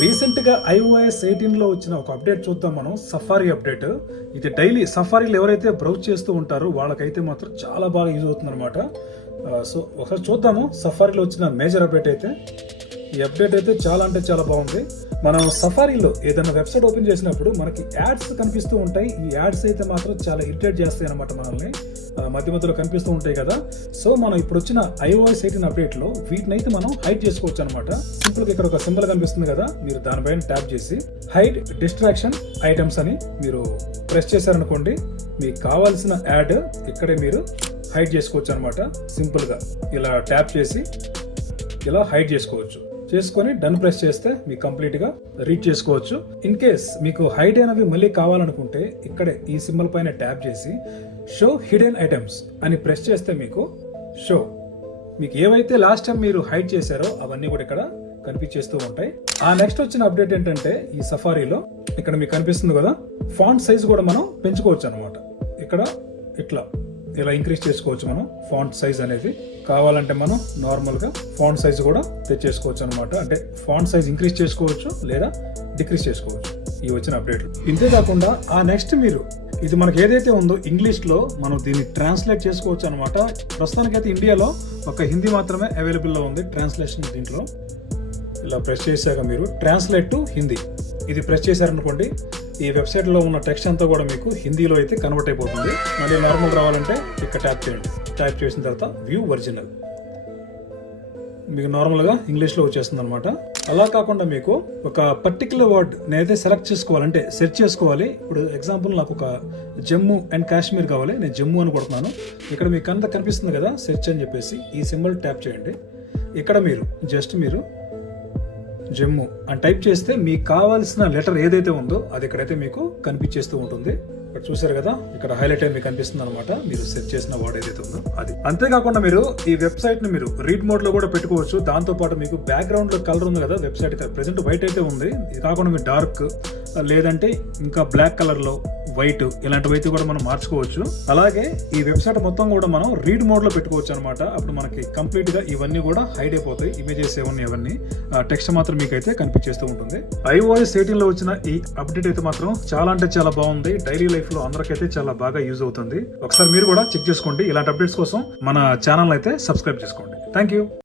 Recent గా iOS 18 లో వచ్చిన ఒక అప్డేట్ చూద్దాం మనం. Safari update. ఇది డైలీ సఫారీలు ఎవరైతే బ్రౌజ్ చేస్తూ ఉంటారో వాళ్ళకైతే మాత్రం చాలా బాగా యూజ్ అవుతుంది అనమాట. సో ఒకసారి చూద్దాము సఫారీలో వచ్చిన మేజర్ అప్డేట్ అయితే. ఈ అప్డేట్ అయితే చాలా అంటే చాలా బాగుంది. మనం సఫారీలో ఏదైనా వెబ్సైట్ ఓపెన్ చేసినప్పుడు మనకి యాడ్స్ కనిపిస్తూ ఉంటాయి. ఈ యాడ్స్ అయితే మాత్రం చాలా ఇరిటేట్ చేస్తాయి అనమాట మనల్ని. మధ్య మధ్యలో కనిపిస్తూ ఉంటాయి కదా. సో మనం ఇప్పుడు వచ్చిన iOS 18 అప్డేట్ లో వీటిని అయితే మనం హైడ్ చేసుకోవచ్చు అనమాట. సింపుల్ గా ఇక్కడ ఒక సింబల్ కనిపిస్తుంది కదా, మీరు దానిపైన ట్యాప్ చేసి హైడ్ డిస్ట్రాక్షన్ ఐటమ్స్ అని మీరు ప్రెస్ చేశారనుకోండి, మీకు కావాల్సిన యాడ్ ఇక్కడే మీరు హైడ్ చేసుకోవచ్చు అనమాట. సింపుల్ గా ఇలా ట్యాప్ చేసి ఇలా హైడ్ చేసుకోవచ్చు. చేసుకొని డన్ ప్రెస్ చేస్తే మీకు కంప్లీట్ గా రీడ్ చేసుకోవచ్చు. ఇన్ కేస్ మీకు హైడ్ అయినవి మళ్ళీ కావాలనుకుంటే ఇక్కడే ఈ సింబల్ పైన ట్యాప్ చేసి షో హిడెన్ ఐటమ్స్ అని ప్రెస్ చేస్తే మీకు షో, మీకు ఏవైతే లాస్ట్ టైం మీరు హైడ్ చేశారో అవన్నీ కూడా ఇక్కడ కనిపించేస్తూ ఉంటాయి. ఆ నెక్స్ట్ వచ్చిన అప్డేట్ ఏంటంటే ఈ సఫారీలో ఇక్కడ మీకు కనిపిస్తుంది కదా, ఫాంట్ సైజ్ కూడా మనం పెంచుకోవచ్చు అనమాట. ఇక్కడ ఇలా ఇంక్రీజ్ చేసుకోవచ్చు మనం ఫాంట్ సైజ్ అనేది. కావాలంటే మనం నార్మల్ గా ఫాంట్ సైజ్ కూడా తెచ్చేసుకోవచ్చు అనమాట. అంటే ఫాంట్ సైజ్ ఇంక్రీజ్ చేసుకోవచ్చు లేదా డిక్రీజ్ చేసుకోవచ్చు ఈ వచ్చిన అప్డేట్. ఇంతే కాకుండా ఆ నెక్స్ట్ మీరు ఇది మనకి ఏదైతే ఉందో ఇంగ్లీష్ లో మనం దీన్ని ట్రాన్స్లేట్ చేసుకోవచ్చు అనమాట. ప్రస్తుతానికైతే ఇండియాలో ఒక హిందీ మాత్రమే అవైలబుల్ లో ఉంది ట్రాన్స్లేషన్. దీంట్లో ఇలా ప్రెస్ చేశాక మీరు ట్రాన్స్లేట్ టు హిందీ ఇది ప్రెస్ చేశారనుకోండి, ఈ వెబ్సైట్ లో ఉన్న టెక్స్ట్ అంతా కూడా మీకు హిందీలో అయితే కన్వర్ట్ అయిపోతుంది. మళ్ళీ నార్మల్ రావాలంటే ఇక్కడ ట్యాప్ చేయండి. ట్యాప్ చేసిన తర్వాత వ్యూ ఒరిజినల్, మీకు నార్మల్ గా ఇంగ్లీష్ లో వచ్చేస్తుంది అనమాట. అలా కాకుండా మీకు ఒక పర్టికులర్ వర్డ్ నేనైతే సెలెక్ట్ చేసుకోవాలంటే సెర్చ్ చేసుకోవాలి. ఇప్పుడు ఎగ్జాంపుల్ నాకు ఒక జమ్మూ అండ్ కాశ్మీర్ కావాలి, నేను జమ్మూ అని కొడుతున్నాను. ఇక్కడ మీకు అంతా కనిపిస్తుంది కదా సెర్చ్ అని చెప్పేసి, ఈ సింబల్ ట్యాప్ చేయండి. ఇక్కడ మీరు జస్ట్ మీరు జమ్మూ అని టైప్ చేస్తే మీకు కావాల్సిన లెటర్ ఏదైతే ఉందో అది ఇక్కడైతే మీకు కనిపించేస్తూ ఉంటుంది. ఇక్కడ చూసారు కదా, ఇక్కడ హైలైట్ అయి మీకు కనిపిస్తుంది అనమాట మీరు సెర్చ్ చేసిన వర్డ్ ఏదైతే ఉందో అది. అంతేకాకుండా మీరు ఈ వెబ్సైట్ ని మీరు రీడ్ మోడ్ లో కూడా పెట్టుకోవచ్చు. దాంతో పాటు మీకు బ్యాక్గ్రౌండ్ లో కలర్ ఉంది కదా, వెబ్సైట్ ప్రెసెంట్ వైట్ అయితే ఉంది. ఇది కాకుండా మీరు డార్క్ లేదంటే ఇంకా బ్లాక్ కలర్ లో వైట్ ఇలాంటివి అయితే కూడా మనం మార్చుకోవచ్చు. అలాగే ఈ వెబ్సైట్ మొత్తం కూడా మనం రీడ్ మోడ్ లో పెట్టుకోవచ్చు అనమాట. అప్పుడు మనకి కంప్లీట్ గా ఇవన్నీ కూడా హైడ్ అయిపోతాయి. ఇమేజెస్ ఏమన్నా ఇవన్నీ టెక్స్ట్ మాత్రం మీకైతే కనిపించేస్తూ ఉంటుంది. iOS 18 లో వచ్చిన ఈ అప్డేట్ అయితే మాత్రం చాలా అంటే చాలా బాగుంది. డైలీ లైఫ్ లో అందరికైతే చాలా బాగా యూజ్ అవుతుంది. ఒకసారి మీరు కూడా చెక్ చేసుకోండి. ఇలాంటి అప్డేట్స్ కోసం మన ఛానల్ అయితే సబ్స్క్రైబ్ చేసుకోండి. Thank you.